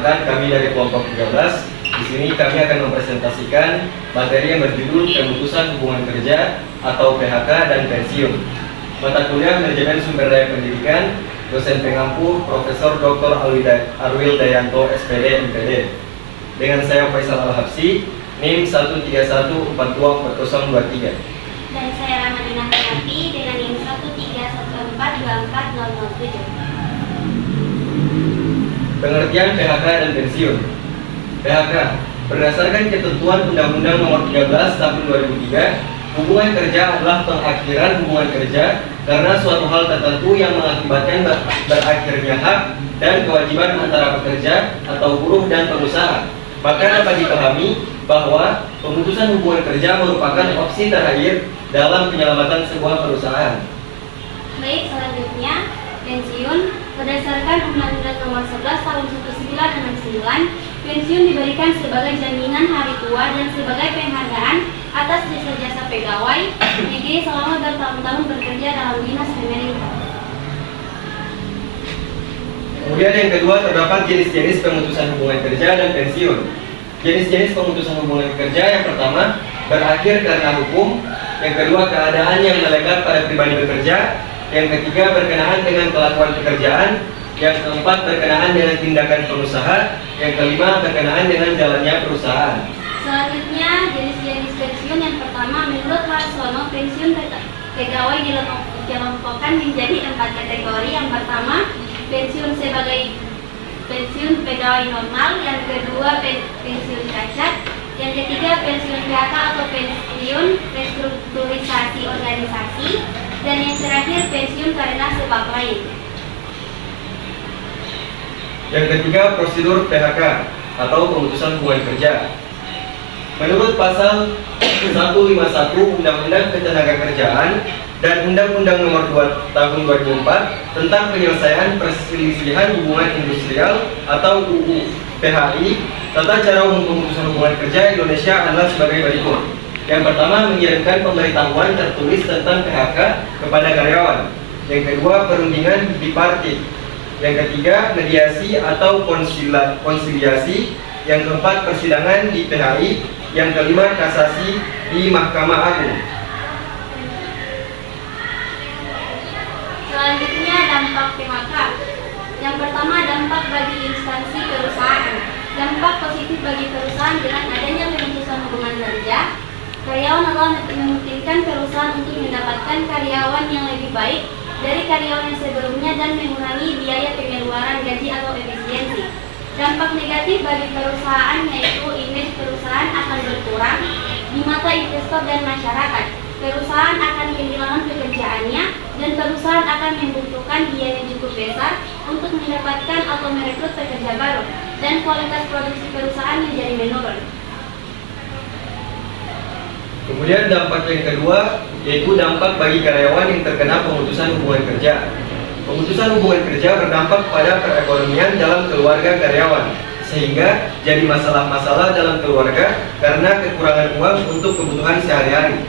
Perkenalkan, kami dari kelompok 13. Di sini kami akan mempresentasikan materi yang berjudul Pemutusan Hubungan Kerja atau PHK dan Pensiun. Mata kuliah Manajemen Sumber Daya Pendidikan, dosen pengampu Profesor Dr. Arwil Dayanto, SPD, MPD. Dengan saya Faisal Al-Habsi, NIM 131424023. Dan saya Ramadina Hayati dengan NIM 131424007. Pengertian PHK dan pensiun. PHK, berdasarkan ketentuan Undang-Undang Nomor 13 Tahun 2003, hubungan kerja adalah pengakhiran hubungan kerja karena suatu hal tertentu yang mengakibatkan berakhirnya hak dan kewajiban antara pekerja atau buruh dan pengusaha. Maka dapat dipahami bahwa pemutusan hubungan kerja merupakan opsi terakhir dalam penyelamatan sebuah perusahaan. Baik, selanjutnya pensiun. Berdasarkan Undang-Undang Nomor 11 Tahun 1969, pensiun diberikan sebagai jaminan hari tua dan sebagai penghargaan atas jasa-jasa pegawai negeri selama bertahun-tahun bekerja dalam dinas pemerintah. Kemudian yang kedua, terdapat jenis-jenis pemutusan hubungan kerja dan pensiun. Jenis-jenis pemutusan hubungan kerja: yang pertama, berakhir karena hukum; yang kedua, keadaan yang melekat pada pribadi bekerja; yang ketiga, berkenaan dengan kelakuan pekerjaan; yang keempat, berkenaan dengan tindakan pengusaha; yang kelima, berkenaan dengan jalannya perusahaan. Selanjutnya, jenis-jenis pensiun. Yang pertama, menurut Harsono, pensiun pegawai dikelompokkan menjadi 4 kategori. Yang pertama, pensiun sebagai pensiun pegawai normal; yang kedua, pensiun cacat; yang ketiga, pensiun PHK atau pensiun restrukturisasi organisasi; dan yang terakhir, pensiun karena sebab lain. Yang ketiga, prosedur PHK atau pemutusan hubungan kerja. Menurut pasal 151 Undang-Undang Ketenagakerjaan dan Undang-Undang Nomor 2 Tahun 2004 tentang penyelesaian perselisihan hubungan industrial atau UU PHI, tata cara umum pemutusan hubungan kerja Indonesia adalah sebagai berikut. Yang pertama, mengirimkan pemberitahuan tertulis tentang PHK kepada karyawan. Yang kedua, perundingan bipartit. Yang ketiga, mediasi atau konsiliasi. Yang keempat, persidangan di PHI. Yang kelima, kasasi di Mahkamah Agung. Selanjutnya, dampak PHK. Yang pertama, dampak bagi instansi perusahaan. Dampak positif bagi perusahaan: dengan adanya pemutusan hubungan kerja, karyawan adalah memungkinkan perusahaan untuk mendapatkan karyawan yang lebih baik dari karyawan yang sebelumnya dan mengurangi biaya pengeluaran gaji atau efisiensi. Dampak negatif bagi perusahaan yaitu image perusahaan akan berkurang di mata investor dan masyarakat. Perusahaan akan kehilangan pekerjaannya dan perusahaan akan membutuhkan biaya yang cukup besar untuk mendapatkan atau merekrut pekerja baru, dan kualitas produksi perusahaan menjadi menurun. Kemudian dampak yang kedua yaitu dampak bagi karyawan yang terkena pemutusan hubungan kerja. Pemutusan hubungan kerja berdampak pada perekonomian dalam keluarga karyawan, sehingga jadi masalah-masalah dalam keluarga karena kekurangan uang untuk kebutuhan sehari-hari.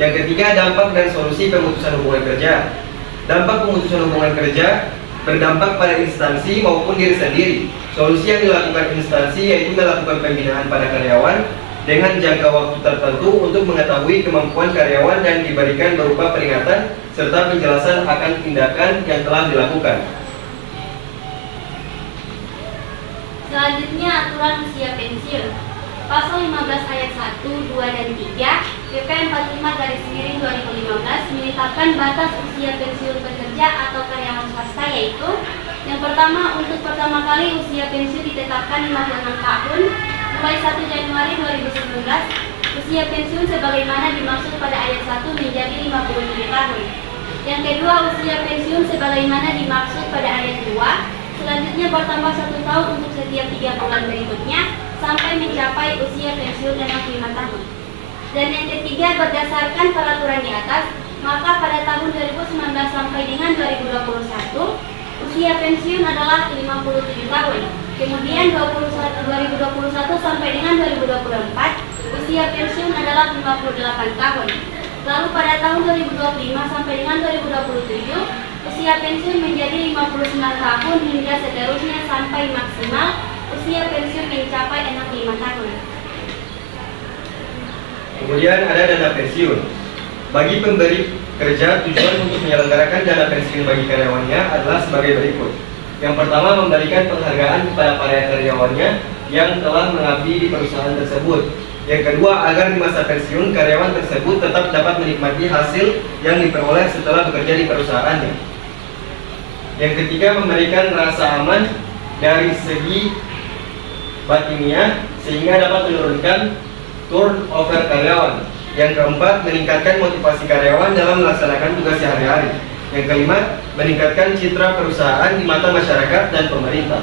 Yang ketiga, dampak dan solusi pemutusan hubungan kerja. Dampak pemutusan hubungan kerja berdampak pada instansi maupun diri sendiri. Solusi yang dilakukan instansi yaitu melakukan pembinaan pada karyawan dengan jangka waktu tertentu untuk mengetahui kemampuan karyawan dan diberikan berupa peringatan serta penjelasan akan tindakan yang telah dilakukan. Selanjutnya, aturan usia pensiun. Pasal 15 ayat 1, 2, dan 3 PP 45/2015 menetapkan batas usia pensiun pekerja atau karyawan swasta, yaitu: yang pertama, untuk pertama kali usia pensiun ditetapkan 56 tahun mulai 1 Januari 2019. Usia pensiun sebagaimana dimaksud pada ayat 1 menjadi 57 tahun. Yang kedua, usia pensiun sebagaimana dimaksud pada ayat 2 selanjutnya bertambah 1 tahun untuk setiap 3 bulan berikutnya sampai mencapai usia pensiun 65 tahun. Dan yang ketiga, berdasarkan peraturan di atas, maka pada tahun 2019 sampai dengan 2021 usia pensiun adalah 57 tahun. Kemudian 2021 sampai dengan 2024 usia pensiun adalah 58 tahun. Lalu pada tahun 2025 sampai dengan 2027 usia pensiun menjadi 59 tahun hingga seterusnya sampai maksimal usia pensiun mencapai 65 tahun. Kemudian ada dana pensiun. Bagi pemberi kerja, tujuan untuk menyelenggarakan dana pensiun bagi karyawannya adalah sebagai berikut. Yang pertama, memberikan penghargaan kepada para karyawannya yang telah mengabdi di perusahaan tersebut. Yang kedua, agar di masa pensiun karyawan tersebut tetap dapat menikmati hasil yang diperoleh setelah bekerja di perusahaannya. Yang ketiga, memberikan rasa aman dari segi batiniah sehingga dapat menurunkan turnover karyawan. Yang keempat, meningkatkan motivasi karyawan dalam melaksanakan tugas sehari-hari. Yang kelima, meningkatkan citra perusahaan di mata masyarakat dan pemerintah.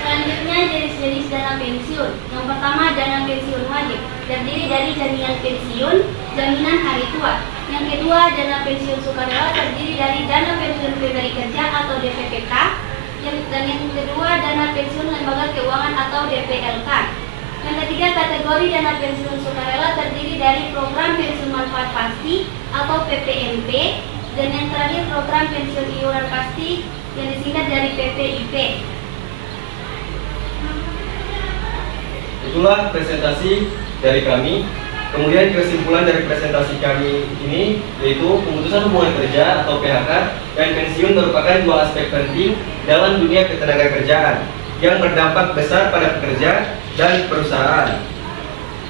Selanjutnya, jenis-jenis dana pensiun. Yang pertama, dana pensiun wajib, terdiri dari jaminan pensiun, jaminan hari tua. Yang kedua, dana pensiun sukarela, terdiri dari dana pensiun pemberi kerja atau DPPK. Dan yang kedua, dana pensiun lembaga keuangan atau DPLK. Yang ketiga, kategori dana pensiun sukarela terdiri dari program pensiun manfaat pasti atau PPMP. Dan yang terakhir, program pensiun iuran pasti yang disingkat dari PPIP. Itulah presentasi dari kami. Kemudian kesimpulan dari presentasi kami ini yaitu pemutusan hubungan kerja atau PHK dan pensiun merupakan dua aspek penting dalam dunia ketenagakerjaan yang berdampak besar pada pekerja dan perusahaan.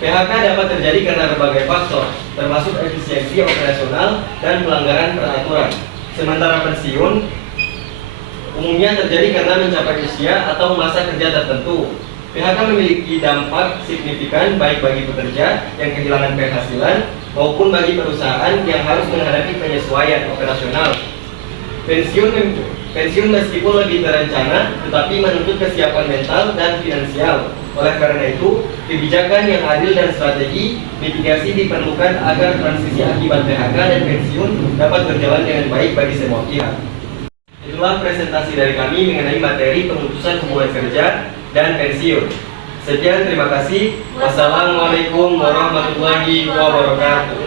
PHK dapat terjadi karena berbagai faktor, termasuk efisiensi operasional dan pelanggaran peraturan. Sementara pensiun umumnya terjadi karena mencapai usia atau masa kerja tertentu. PHK memiliki dampak signifikan baik bagi pekerja yang kehilangan penghasilan maupun bagi perusahaan yang harus menghadapi penyesuaian operasional. Pensiun meskipun lebih terencana, tetapi menuntut kesiapan mental dan finansial. Oleh karena itu, kebijakan yang adil dan strategi mitigasi diperlukan agar transisi akibat PHK dan pensiun dapat berjalan dengan baik bagi semua pihak. Itulah presentasi dari kami mengenai materi pemutusan hubungan kerja dan pensiun. Sekian, terima kasih. Wassalamualaikum warahmatullahi wabarakatuh.